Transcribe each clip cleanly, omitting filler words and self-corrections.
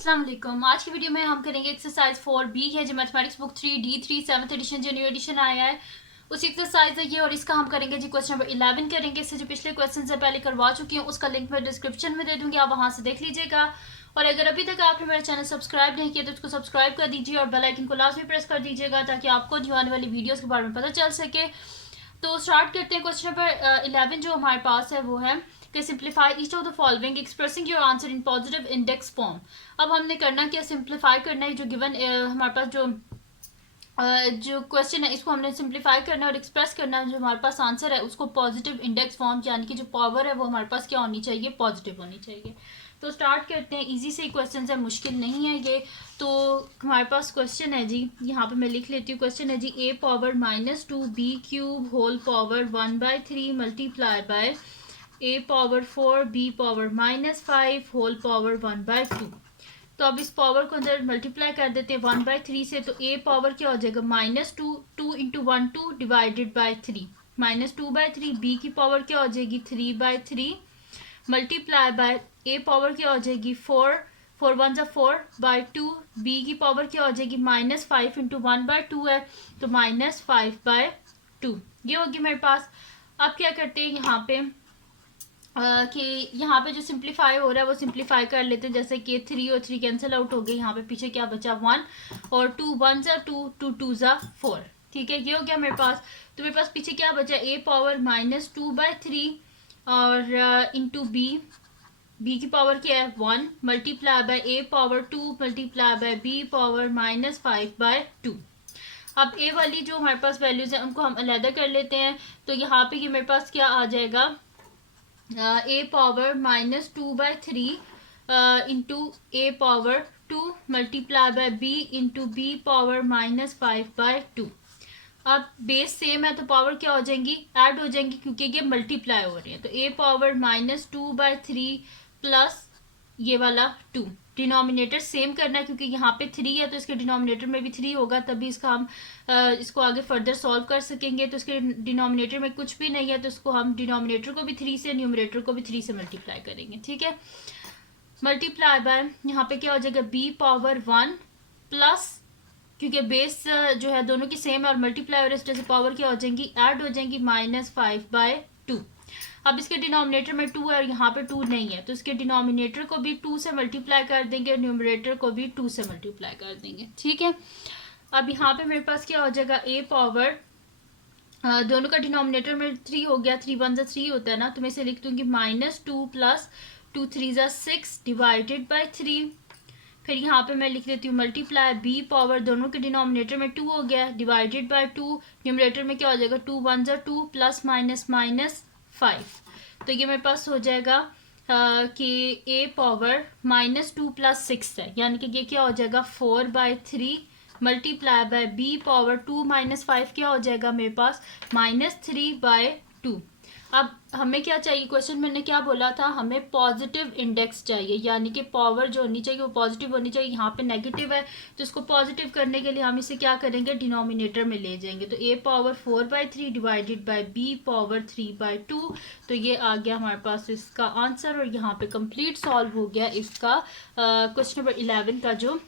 अस्सलाम वालेकुम। आज की वीडियो में हम करेंगे एक्सरसाइज 4B है जो mathematics book 3D3 7th edition जो न्यू एडिशन आया है उसी एक्सरसाइज है ये, और इसका हम करेंगे जी क्वेश्चन नंबर 11 करेंगे। इससे जो पिछले क्वेश्चन से पहले करवा चुकी हूँ उसका लिंक मैं डिस्क्रिप्शन में दे दूँगी, आप वहाँ से देख लीजिएगा। और अगर अभी तक आपने मेरा चैनल सब्सक्राइब नहीं किया तो उसको सब्सक्राइब कर दीजिए और बेल आइकन को लाजमी प्रेस कर दीजिएगा ताकि आपको जो आने वाली वीडियोज़ के बारे में पता चल सके। तो स्टार्ट करते हैं। क्वेश्चन नंबर 11 जो हमारे पास है वो है कि simplify each of the following expressing your answer in positive index form. अब हमने करना क्या, सिंप्लीफाई करना है। जो गिवन हमारे पास जो क्वेश्चन है इसको हमने सिंप्लीफाई करना है और एक्सप्रेस करना है। जो हमारे पास आंसर है उसको पॉजिटिव इंडेक्स फॉर्म, यानी कि जो पावर है वो हमारे पास क्या होनी चाहिए, पॉजिटिव होनी चाहिए। तो स्टार्ट करते हैं। इजी से क्वेश्चन है, मुश्किल नहीं है ये। तो हमारे पास क्वेश्चन है जी, यहाँ पे मैं लिख लेती हूँ। क्वेश्चन है जी a power -2 b cube whole power 1/3 multiply by a power 4 b power -5 whole power 1/2। तो अब इस पावर को अंदर मल्टीप्लाई कर देते हैं 1/3 से। तो a पावर क्या हो जाएगा, -2, 2 इंटू 1 2 डिवाइडेड बाई 3, -2/3। b की पावर क्या हो जाएगी 3/3 मल्टीप्लाई बाय a पावर क्या हो जाएगी 4, 4 1 जा 4/2। b की पावर क्या हो जाएगी -5 इंटू 1/2 है तो -5/2 ये होगी मेरे पास। अब क्या करते हैं यहाँ पे कि यहाँ पे जो सिंप्लीफाई हो रहा है वो सिंप्लीफाई कर लेते हैं। जैसे कि 3 और 3 कैंसिल आउट हो गए, यहाँ पे पीछे क्या बचा 1 और 2 1 जा 2, 2 2 जा 4। ठीक है, ये हो गया मेरे पास। तो मेरे पास पीछे क्या बचा, a पावर -2/3 और इंटू b की पावर क्या है 1 multiply by a power 2 multiply bye b power -5/2। अब a वाली जो हमारे पास वैल्यूज हैं उनको हम अलहदा कर लेते हैं। तो यहाँ पे ये मेरे पास क्या आ जाएगा, a power -2/3 into a power 2 multiply bye b into b power -5/2। अब बेस सेम है तो पावर क्या हो जाएंगी, ऐड हो जाएंगी क्योंकि ये मल्टीप्लाई हो रही है। तो a पावर -2/3 प्लस ये वाला 2, डिनोमिनेटर सेम करना है क्योंकि यहाँ पे 3 है तो इसके डिनोमिनेटर में भी 3 होगा, तभी इसका हम इसको आगे फर्दर सॉल्व कर सकेंगे। तो इसके डिनोमिनेटर में कुछ भी नहीं है तो इसको हम डिनोमिनेटर को भी 3 से, न्यूमरेटर को भी 3 से मल्टीप्लाई करेंगे। ठीक है, मल्टीप्लाई बाय यहाँ पे क्या हो जाएगा b पावर 1 प्लस, क्योंकि बेस जो है दोनों की सेम है और मल्टीप्लाई और इस तरह से पावर क्या हो जाएंगी, ऐड हो जाएंगी -5/2। अब इसके डिनोमिनेटर में 2 है और यहाँ पे 2 नहीं है तो इसके डिनोमिनेटर को भी 2 से मल्टीप्लाई कर देंगे और न्यूमरेटर को भी 2 से मल्टीप्लाई कर देंगे। ठीक है, अब यहाँ पे मेरे पास क्या हो जाएगा a पावर दोनों का डिनोमिनेटर में 3 हो गया, 3 1 3 होता है ना, तो मैं इसे लिख दूंगी -2 प्लस 2 3 6 डिवाइडेड बाई 3। फिर यहाँ पे मैं लिख लेती हूँ मल्टीप्लाई b पावर दोनों के डिनोमिनेटर में 2 हो गया डिवाइडेड बाय 2, न्यूमरेटर में क्या हो जाएगा 2 1 2 प्लस -5। तो ये मेरे पास हो जाएगा कि a पावर -2 प्लस 6 है, यानी कि ये क्या हो जाएगा 4/3 मल्टीप्लाई बाय b पावर 2 -5 क्या हो जाएगा मेरे पास -3/2। अब हमें क्या चाहिए, क्वेश्चन में ने क्या बोला था, हमें पॉजिटिव इंडेक्स चाहिए, यानी कि पावर जो होनी चाहिए वो पॉजिटिव होनी चाहिए। यहाँ पे नेगेटिव है तो इसको पॉजिटिव करने के लिए हम इसे क्या करेंगे, डिनोमिनेटर में ले जाएंगे। तो a power 4/3 divided by b power 3/2। तो ये आ गया हमारे पास इसका आंसर और यहाँ पे कंप्लीट सॉल्व हो गया इसका क्वेश्चन नंबर 11 का जो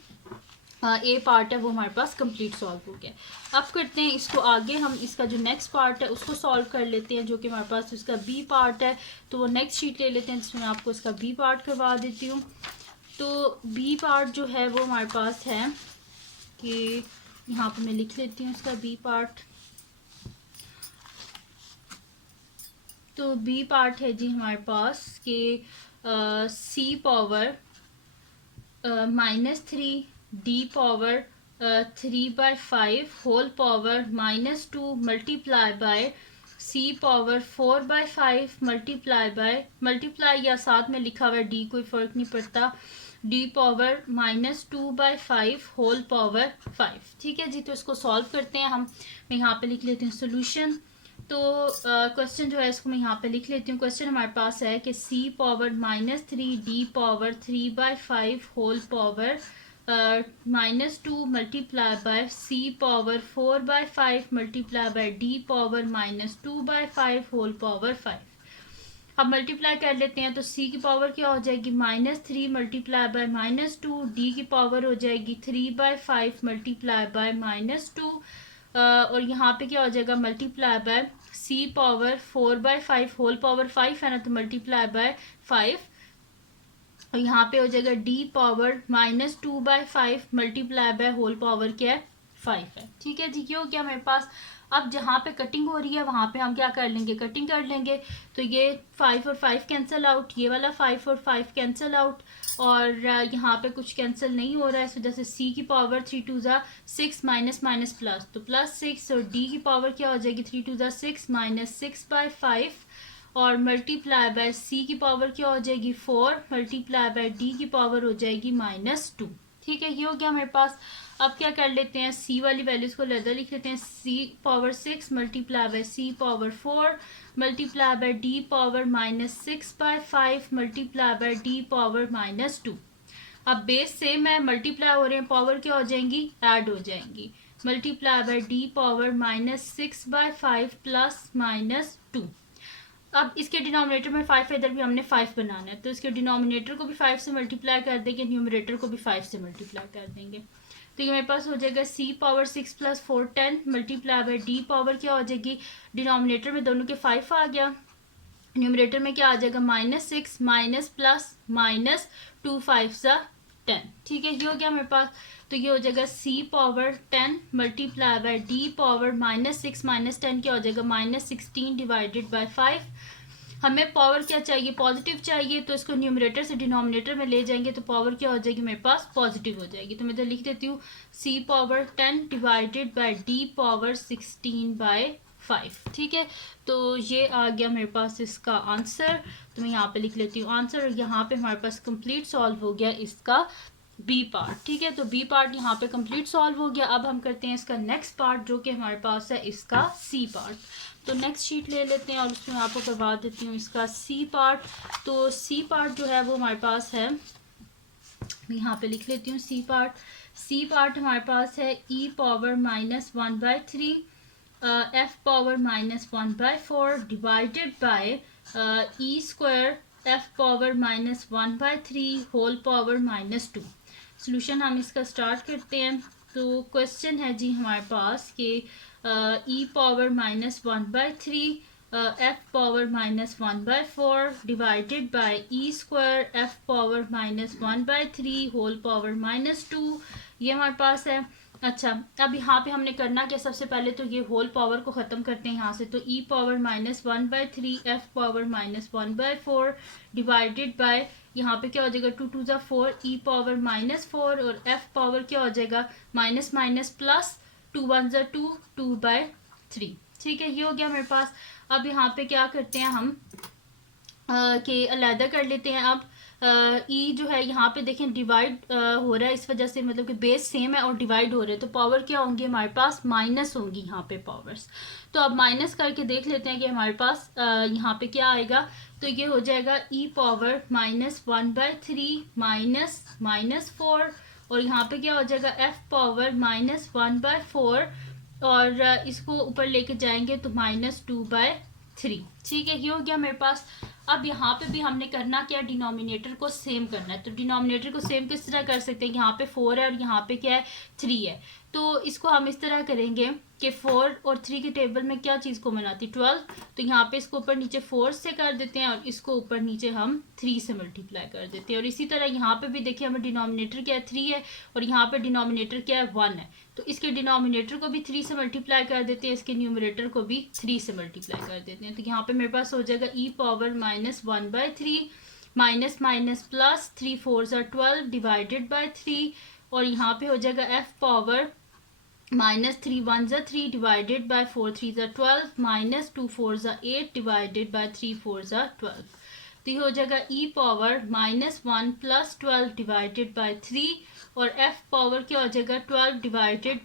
ए पार्ट है वो हमारे पास कंप्लीट सॉल्व हो गया। अब करते हैं इसको आगे, हम इसका जो नेक्स्ट पार्ट है उसको सॉल्व कर लेते हैं, जो कि हमारे पास इसका बी पार्ट है। तो वो नेक्स्ट शीट ले लेते हैं जिसमें मैं आपको इसका बी पार्ट करवा देती हूँ। तो बी पार्ट जो है वो हमारे पास है कि यहाँ पे मैं लिख लेती हूँ इसका बी पार्ट। तो बी पार्ट है जी हमारे पास कि c power -3 d power 3/5 whole power -2 multiply by c power 4/5 multiply या साथ में लिखा हुआ है d, कोई फ़र्क नहीं पड़ता, d पावर -2/5 होल पावर 5। ठीक है जी, तो इसको सॉल्व करते हैं हम। मैं यहाँ पे लिख लेती हूँ सोल्यूशन। तो क्वेश्चन जो है इसको मैं यहाँ पे लिख लेती हूँ। क्वेश्चन हमारे पास है कि c power -3 d power 3/5 whole power -2 multiply by c power 4/5 multiply by d power -2/5 whole power 5। अब मल्टीप्लाई कर लेते हैं, तो c की पावर क्या हो जाएगी -3 मल्टीप्लाई बाय -2, d की पावर हो जाएगी 3/5 मल्टीप्लाई बाय -2, और यहाँ पे क्या हो जाएगा multiply by c power 4/5 whole power 5 है ना, तो मल्टीप्लाई बाय 5, और यहाँ पे हो जाएगा d power -2/5 multiply by whole power क्या है 5 है। ठीक है जी, ये हो गया मेरे पास। अब जहाँ पे कटिंग हो रही है वहाँ पे हम क्या कर लेंगे, कटिंग कर लेंगे। तो ये 5 और 5 कैंसिल आउट, ये वाला 5 और 5 कैंसिल आउट, और यहाँ पे कुछ कैंसिल नहीं हो रहा है, इस वजह से c की पावर 3 2 ज़ा 6 माइनस माइनस प्लस, तो +6, और d की पावर क्या हो जाएगी 3 2 ज़ा 6 -6/5, और मल्टीप्लाई बाय c की पावर क्या हो जाएगी 4 मल्टीप्लाई बाय d की पावर हो जाएगी -2। ठीक है, ये हो गया मेरे पास। अब क्या कर लेते हैं, c वाली वैल्यूज को लेकर लिख लेते हैं, c power 6 multiply by c power 4 multiply by d power -6/5 multiply by d power -2। अब बेस सेम है, मल्टीप्लाई हो रहे हैं, पावर क्या हो जाएंगी ऐड हो जाएंगी, multiply by d power -6/5 plus -2। अब इसके डिनोमिनेटर में 5 है, इधर भी हमने 5 बनाना है, तो इसके डिनोमिनेटर को भी 5 से मल्टीप्लाई कर देंगे, न्यूमरेटर को भी 5 से मल्टीप्लाई कर देंगे। तो ये मेरे पास हो जाएगा c power 6 + 4 10 multiply by d power क्या हो जाएगी, डिनोमिनेटर में दोनों के 5 आ गया, न्यूमरेटर में क्या आ जाएगा -6 माइनस प्लस -2 5 सा 10। ठीक है, ये हो गया मेरे पास। तो ये हो जाएगा c power 10 multiply by d power -6 minus 10 क्या हो जाएगा -16 डिवाइडेड बाय 5। हमें पावर क्या चाहिए, पॉजिटिव चाहिए, तो इसको न्यूमरेटर से डिनोमिनेटर में ले जाएंगे तो पावर क्या हो जाएगी मेरे पास पॉजिटिव हो जाएगी। तो मैं तो लिख देती हूँ c power 10 divided by d power 16/5। ठीक है, तो ये आ गया मेरे पास इसका आंसर। तो मैं यहाँ पे लिख लेती हूँ आंसर, और यहाँ पे हमारे पास कंप्लीट सॉल्व हो गया इसका बी पार्ट। ठीक है, तो बी पार्ट यहाँ पे कंप्लीट सॉल्व हो गया। अब हम करते हैं इसका नेक्स्ट पार्ट, जो कि हमारे पास है इसका सी पार्ट। तो नेक्स्ट शीट ले लेते हैं और उसमें आपको करवा देती हूँ इसका सी पार्ट। तो सी पार्ट जो है वो हमारे पास है, यहाँ पे लिख लेती हूँ सी पार्ट। सी पार्ट हमारे पास है e power -1/3 f power -1/4 divided by e square f power -1/3 whole power -2। Solution हम इसका स्टार्ट करते हैं। तो क्वेश्चन है जी हमारे पास कि e power -1/3 f power -1/4 divided by e square f power -1/3 whole power -2, ये हमारे पास है। अच्छा, अब यहाँ पे हमने करना क्या, सबसे पहले तो ये होल पावर को ख़त्म करते हैं यहाँ से। तो e power -1/3 f power -1/4 divided bye, यहाँ पे क्या हो जाएगा 2 2 ज़ा 4 e पावर -4, और f पावर क्या हो जाएगा माइनस माइनस प्लस 2 1 ज़ा 2 2/3। ठीक है, ये हो गया मेरे पास। अब यहाँ पे क्या करते हैं हम कि अलहदा कर लेते हैं। अब ई जो है यहाँ पे देखें डिवाइड हो रहा है, इस वजह से मतलब कि बेस सेम है और डिवाइड हो रहे हैं, तो पावर क्या होंगी हमारे पास माइनस होंगी यहाँ पे पावर्स। तो अब माइनस करके देख लेते हैं कि हमारे पास यहाँ पे क्या आएगा। तो ये हो जाएगा e पावर -1/3 -4, और यहाँ पे क्या हो जाएगा f पावर -1/4, और इसको ऊपर लेके जाएंगे तो -2/3। ठीक है, ये हो गया मेरे पास। अब यहाँ पे भी हमने करना क्या, डिनोमिनेटर को सेम करना है। तो डिनोमिनेटर को सेम किस तरह कर सकते हैं, यहाँ पे 4 है और यहाँ पे क्या है 3 है। तो इसको हम इस तरह करेंगे कि 4 और 3 के टेबल में क्या चीज़ को बनाती 12, तो यहाँ पे इसको ऊपर नीचे 4 से कर देते हैं और इसको ऊपर नीचे हम 3 से मल्टीप्लाई कर देते हैं। और इसी तरह यहाँ पे भी देखिए हमें डिनोमिनेटर क्या है 3 है और यहाँ पे डिनोमिनेटर क्या है 1 है, तो इसके डिनोमिनेटर को भी 3 से मल्टीप्लाई कर देते हैं, इसके न्यूमरेटर को भी 3 से मल्टीप्लाई कर देते हैं। तो यहाँ पे मेरे पास हो जाएगा e power -1/3 minus minus plus 3 4 ज़ा 12 डिवाइडेड बाय 3, और यहाँ पे हो जाएगा f पावर -3 1 ज़ा 3 डिवाइडेड बाय 4 3 ज़ा 12 -2 4 ज़ा 8 डिवाइडेड बाय 3 4 ज़ा 12। तो ये हो जाएगा e power -1 plus 12 divided by 3, और f पावर क्या हो जाएगा 12 डिवाइडेड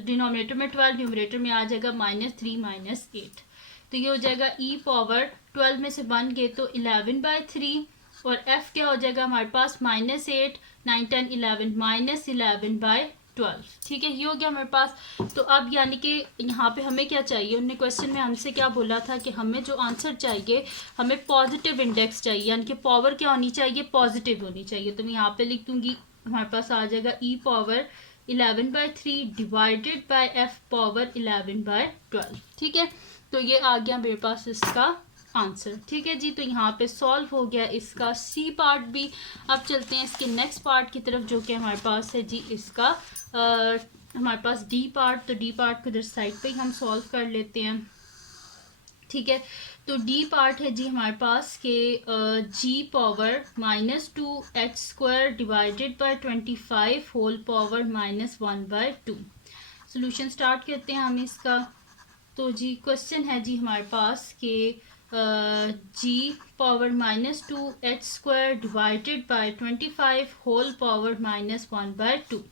डिनोमिनेटर में 12 न्यूमरेटर में आ जाएगा -3 -8। तो ये हो जाएगा e पावर 12 में से 1 गए तो 11/3, और f क्या हो जाएगा हमारे पास -8 9 10 11 -11/12। 12। ठीक है, ये हो गया हमारे पास। तो अब यानी कि यहाँ पे हमें क्या चाहिए, उन्होंने क्वेश्चन में हमसे क्या बोला था कि हमें जो आंसर चाहिए, हमें पॉजिटिव इंडेक्स चाहिए, यानी कि पावर क्या होनी चाहिए, पॉजिटिव होनी चाहिए। तो मैं यहाँ पे लिख दूंगी, हमारे पास आ जाएगा e power 11/3 divided by f power 11/12। ठीक है, तो ये आ गया मेरे पास इसका आंसर। ठीक है जी, तो यहाँ पे सॉल्व हो गया इसका सी पार्ट भी। अब चलते हैं इसके नेक्स्ट पार्ट की तरफ, जो कि हमारे पास है जी इसका हमारे पास डी पार्ट। तो डी पार्ट को इधर साइड पे ही हम सॉल्व कर लेते हैं। ठीक है, तो डी पार्ट है जी हमारे पास के g power -2h² divided by 25 whole power -1/2। Solution start करते हैं हम इसका। तो जी क्वेश्चन है जी हमारे पास कि g power -2h² divided by 25 whole power -1/2।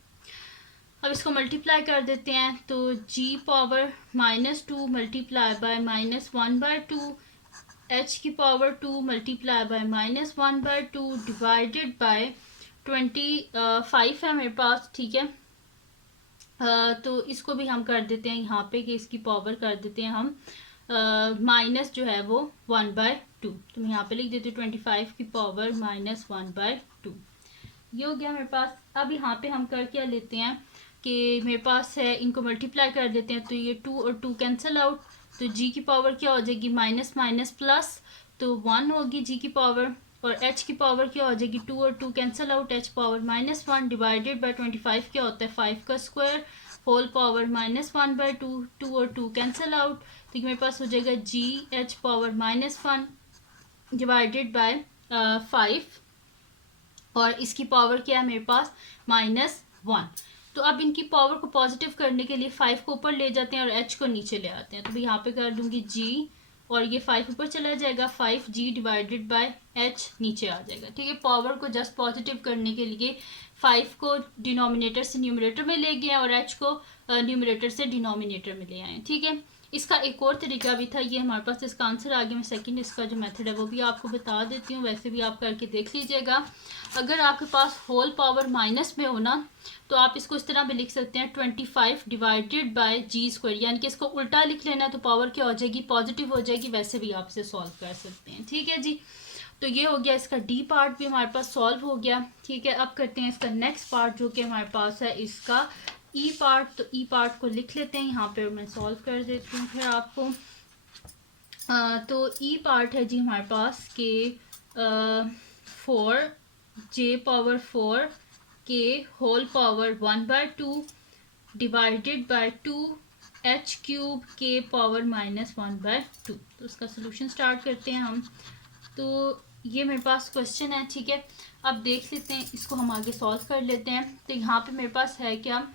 अब इसको मल्टीप्लाई कर देते हैं। तो g power -2 multiply by -1/2, h की power 2 multiply by -1/2 divided by 25 है मेरे पास। ठीक है, तो इसको भी हम कर देते हैं यहाँ पे कि इसकी पावर कर देते हैं हम माइनस जो है वो 1/2। तो मैं यहाँ पे लिख देती हूँ 25 की पावर -1/2। ये हो गया मेरे पास। अब यहाँ पे हम कर क्या लेते हैं कि मेरे पास है, इनको मल्टीप्लाई कर देते हैं। तो ये 2 और 2 कैंसिल आउट। तो जी की पावर क्या हो जाएगी, माइनस माइनस प्लस, तो 1 होगी जी की पावर। और h की पावर क्या हो जाएगी, 2 और 2 cancel out, h power -1 divided by 25 क्या होता है 5 का स्क्वायर होल पावर -1/2। 2 और 2 कैंसिल आउट, तो मेरे पास हो जाएगा जी h पावर -1 डिवाइडेड बाय 5, और इसकी पावर क्या है मेरे पास -1। तो अब इनकी पावर को पॉजिटिव करने के लिए 5 को ऊपर ले जाते हैं और h को नीचे ले आते हैं। तो यहाँ पे कर दूंगी g, और ये 5 ऊपर चला जाएगा, 5g डिवाइडेड बाय h नीचे आ जाएगा। ठीक है, पावर को जस्ट पॉजिटिव करने के लिए 5 को डिनोमिनेटर से न्यूमरेटर में ले गए और h को न्यूमरेटर से डिनोमिनेटर में ले आए। ठीक है, इसका एक और तरीका भी था। ये हमारे पास इसका आंसर आ गया। मैं सेकंड इसका जो मेथड है वो भी आपको बता देती हूँ, वैसे भी आप करके देख लीजिएगा। अगर आपके पास होल पावर माइनस में हो ना, तो आप इसको इस तरह भी लिख सकते हैं 25 डिवाइडेड बाय g², यानी कि इसको उल्टा लिख लेना है तो पावर क्या हो जाएगी, पॉजिटिव हो जाएगी। वैसे भी आप इसे सॉल्व कर सकते हैं। ठीक है जी, तो ये हो गया इसका डी पार्ट भी हमारे पास सॉल्व हो गया। ठीक है, अब करते हैं इसका नेक्स्ट पार्ट, जो कि हमारे पास है इसका ई पार्ट। तो ई पार्ट को लिख लेते हैं यहाँ पे, मैं सॉल्व कर देती हूँ फिर आपको। तो ई पार्ट है जी हमारे पास के 4j⁴ के whole power 1/2 divided bye 2h³ के पावर -1/2। तो उसका सोल्यूशन स्टार्ट करते हैं हम। तो ये मेरे पास क्वेश्चन है। ठीक है, अब देख लेते हैं, इसको हम आगे सॉल्व कर लेते हैं। तो यहाँ पे मेरे पास है क्या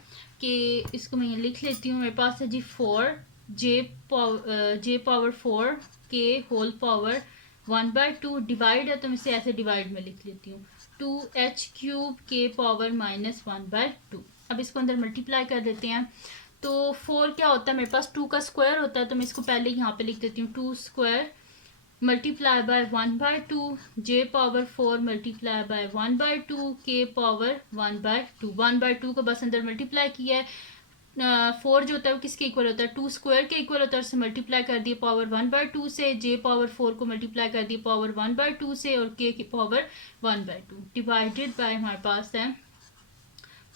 कि इसको मैं लिख लेती हूँ। मेरे पास है जी 4j⁴ के होल पावर 1/2 डिवाइड है, तो मैं इसे ऐसे डिवाइड में लिख लेती हूँ 2h³ के पावर -1/2। अब इसको अंदर मल्टीप्लाई कर देते हैं। तो 4 क्या होता है मेरे पास, 2 का स्क्वायर होता है, तो मैं इसको पहले यहाँ पे लिख देती हूँ 2² multiply by 1/2 j⁴ multiply by 1/2 के पावर 1/2। 1/2 को बस अंदर मल्टीप्लाई किया है। 4 जो होता है वो किसके इक्वल होता है, 2² के इक्वल होता है। उससे मल्टीप्लाई कर दिए पावर 1/2 से, j⁴ को मल्टीप्लाई कर दिए पावर 1/2 से, और k की पावर 1/2 डिवाइडेड बाय हमारे पास है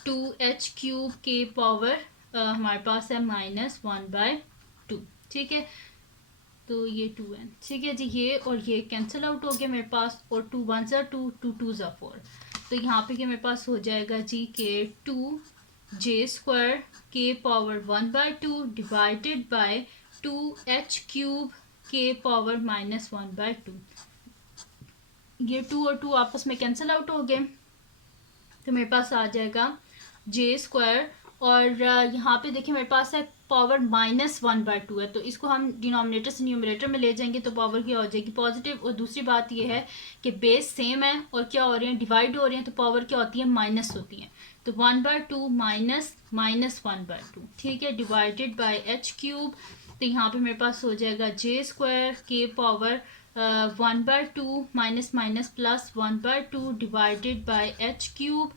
2h³ के पावर हमारे पास है -1/2। ठीक है, तो ये 2n। ठीक है जी, ये और ये कैंसिल आउट हो गया मेरे पास, और 2 1 ज़ा 2, 2 2 ज़ा 4। तो यहाँ पे क्या मेरे पास हो जाएगा जी के 2j² के पावर 1/2 डिवाइडेड बाय 2h³ के पावर -1/2। ये 2 और 2 आपस में कैंसिल आउट हो गए, तो मेरे पास आ जाएगा j²। और यहाँ पे देखिए मेरे पास है पावर -1/2 है, तो इसको हम डिनोमिनेटर से न्यूमरेटर में ले जाएंगे तो पावर क्या हो जाएगी, पॉजिटिव। और दूसरी बात ये है कि बेस सेम है और क्या हो रहे हैं, डिवाइड हो रहे हैं, तो पावर क्या होती है, माइनस होती है। तो 1/2 माइनस -1/2। ठीक है, डिवाइडेड बाय h³। तो यहाँ पे मेरे पास हो जाएगा j² के power 1/2 minus minus plus 1/2 divided bye h³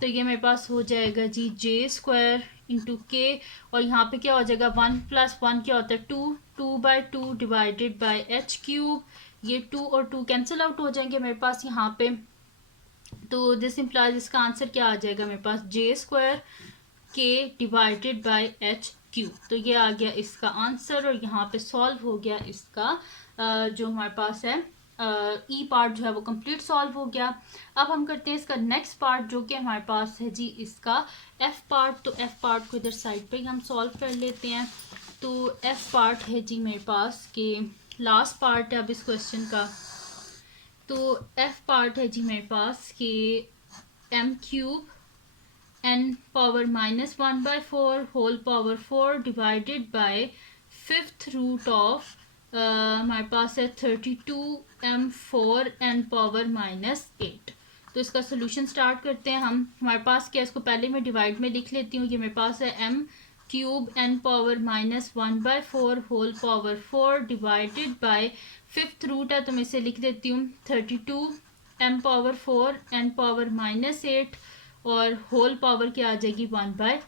तो ये मेरे पास हो जाएगा जी जे स्क्वायर इंटू के, और यहाँ पे क्या हो जाएगा 1 + 1 क्या होता है 2, 2/2 डिवाइडेड बाय एच क्यूब। ये 2 और 2 कैंसिल आउट हो जाएंगे मेरे पास यहाँ पे। तो दिस इम्प्लाइज इसका आंसर क्या आ जाएगा मेरे पास जे स्क्वायर के डिवाइडेड बाय एच क्यूब। तो ये आ गया इसका आंसर, और यहाँ पे सॉल्व हो गया इसका जो हमारे पास है ई पार्ट जो है वो कंप्लीट सॉल्व हो गया। अब हम करते हैं इसका नेक्स्ट पार्ट जो कि हमारे पास है जी इसका एफ पार्ट। तो एफ पार्ट को इधर साइड पे ही हम सॉल्व कर लेते हैं। तो एफ पार्ट है जी मेरे पास के लास्ट पार्ट है अब इस क्वेश्चन का। तो एफ पार्ट है जी मेरे पास कि m³ n⁻⁻⁴ whole power 4 divided by 5th root of हमारे पास है 32m4 n⁻⁻8। तो इसका सोल्यूशन स्टार्ट करते हैं हम। हमारे पास क्या, इसको पहले मैं डिवाइड में लिख लेती हूँ। ये मेरे पास है m³ n⁻⁻1/4 whole power 4 divided by 5th root है तो मैं इसे लिख देती हूँ 32m⁴ n⁻⁻8 और होल पावर क्या आ जाएगी 1/5।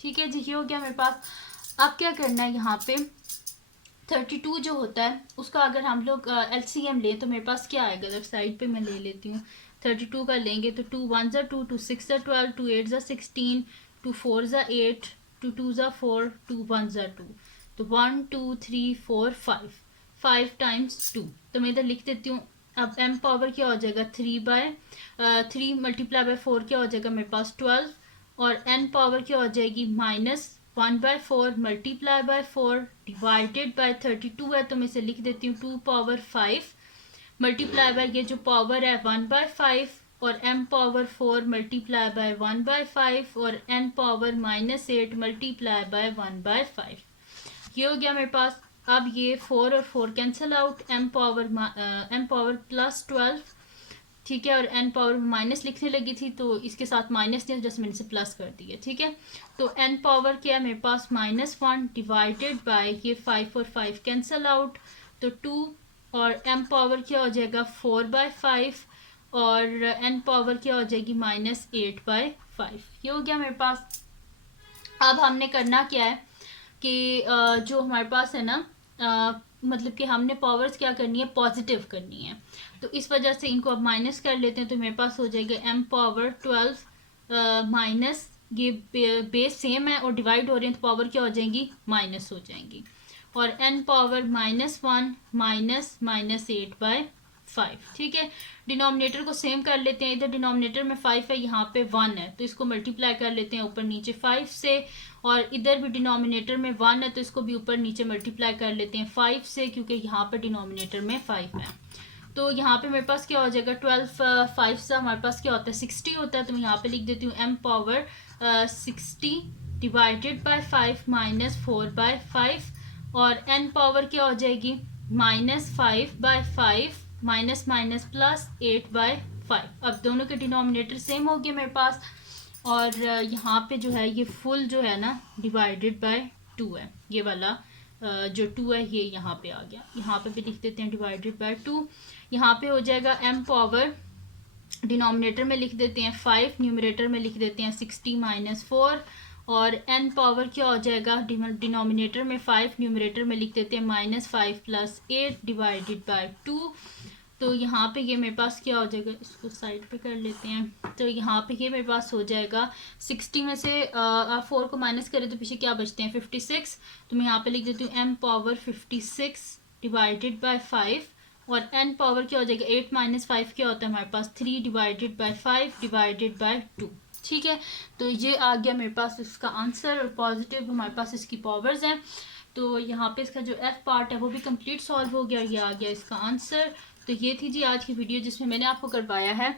ठीक है जी, ये हो गया मेरे पास। अब क्या करना है, यहाँ पे 32 जो होता है उसका अगर हम लोग LCM लें तो मेरे पास क्या आएगा, लेफ्ट साइड पे मैं ले लेती हूँ। 32 का लेंगे तो 2 1 2, 2 6 12, 2 8 16, 2 4 8, 2 2 4, 2 1 2। तो 1 2 3 4 5 टाइम्स 2। तो मैं इधर लिख देती हूँ। अब m पावर क्या हो जाएगा 3 मल्टीप्लाई बाय 4 क्या हो जाएगा मेरे पास 12, और n पावर क्या हो जाएगी -1/4 मल्टीप्लाई बाय 4 डिवाइडेड बाय 32 है तो मैं इसे लिख देती हूँ 2 पावर 5 मल्टीप्लाई बाय ये जो पावर है 1/5 और m पावर 4 मल्टीप्लाई बाय 1/5 और n पावर -8 मल्टीप्लाई बाय 1/5। ये हो गया मेरे पास। अब ये 4 और 4 कैंसिल आउट, m पावर +12, ठीक है, और n पावर माइनस लिखने लगी थी तो इसके साथ माइनस नहीं, जैसे मैंने इसे प्लस कर दिया। ठीक है, तो n पावर क्या है मेरे पास -1 डिवाइडेड बाय ये 5 और 5 कैंसिल आउट तो 2, और m पावर क्या हो जाएगा 4/5 और n पावर क्या हो जाएगी -8/5। ये हो गया मेरे पास। अब हमने करना क्या है कि जो हमारे पास है ना मतलब कि हमने पावर्स क्या करनी है, पॉजिटिव करनी है। तो इस वजह से इनको अब माइनस कर लेते हैं तो मेरे पास हो जाएगा m पावर 12 माइनस ये बेस सेम है और डिवाइड हो रहे हैं तो पावर क्या हो जाएंगी माइनस हो जाएंगी, और n पावर -1 -8/5। ठीक है, डिनोमिनेटर को सेम कर लेते हैं। इधर डिनोमिनेटर में 5 है, यहाँ पे 1 है तो इसको मल्टीप्लाई कर लेते हैं ऊपर नीचे 5 से, और इधर भी डिनोमिनेटर में 1 है तो इसको भी ऊपर नीचे मल्टीप्लाई कर लेते हैं 5 से, क्योंकि यहाँ पर डिनोमिनेटर में 5 है। तो यहाँ पे मेरे पास क्या हो जाएगा 12 5 से हमारे पास क्या होता है 60 होता है। तो मैं यहाँ पे लिख देती हूँ m पावर 60 डिवाइडेड बाय 5 -4/5 और n पावर क्या हो जाएगी -5/5 माइनस माइनस प्लस 8/5। अब दोनों के डिनोमिनेटर सेम हो गए मेरे पास, और यहाँ पे जो है ये फुल जो है ना डिवाइडेड बाय 2 है, ये वाला जो 2 है ये यहाँ पे आ गया। यहाँ पे भी लिख देते हैं डिवाइडेड बाय 2। यहाँ पे हो जाएगा m पावर डिनोमिनेटर में लिख देते हैं 5, न्यूमरेटर में लिख देते हैं 60 - 4, और n पावर क्या हो जाएगा डिनोमिनेटर में 5, न्यूमरेटर में लिख देते हैं -5 + 8 डिवाइडेड बाय 2। तो यहाँ पे ये मेरे पास क्या हो जाएगा, इसको साइड पे कर लेते हैं। तो यहाँ पे ये मेरे पास हो जाएगा 60 में से 4 को माइनस करें तो पीछे क्या बचते हैं 56। तो मैं यहाँ पे लिख देती हूँ m पावर 56 डिवाइडेड बाय 5, और n पावर क्या हो जाएगा 8 - 5 क्या होता है हमारे पास 3 डिवाइडेड बाय 5 डिवाइडेड बाय 2। ठीक है, तो ये आ गया मेरे पास इसका आंसर, और पॉजिटिव हमारे पास इसकी पावर्स हैं। तो यहाँ पे इसका जो f पार्ट है वो भी कंप्लीट सॉल्व हो गया, ये आ गया इसका आंसर। तो ये थी जी आज की वीडियो जिसमें मैंने आपको करवाया है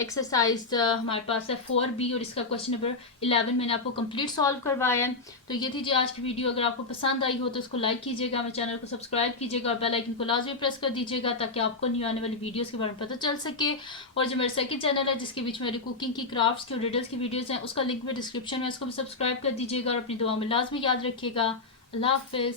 एक्सरसाइज हमारे पास है 4B और इसका क्वेश्चन नंबर 11 मैंने आपको कंप्लीट सॉल्व करवाया है। तो ये थी जी आज की वीडियो। अगर आपको पसंद आई हो तो इसको लाइक कीजिएगा, मेरे चैनल को सब्सक्राइब कीजिएगा और बेल आइकन को लाजमी प्रेस कर दीजिएगा ताकि आपको न्यू आने वाली वीडियोज़ के बारे में पता चल सके। और जो मेरा सेकंड चैनल है जिसके बीच मेरी कुकिंग की, क्राफ्ट्स की और डिटेल्स की वीडियोज़ हैं उसका लिंक भी डिस्क्रिप्शन में, इसको भी सब्सक्राइब कर दीजिएगा और अपनी दुआ में लाजमी याद रखिएगा। अल्लाह हाफिज़।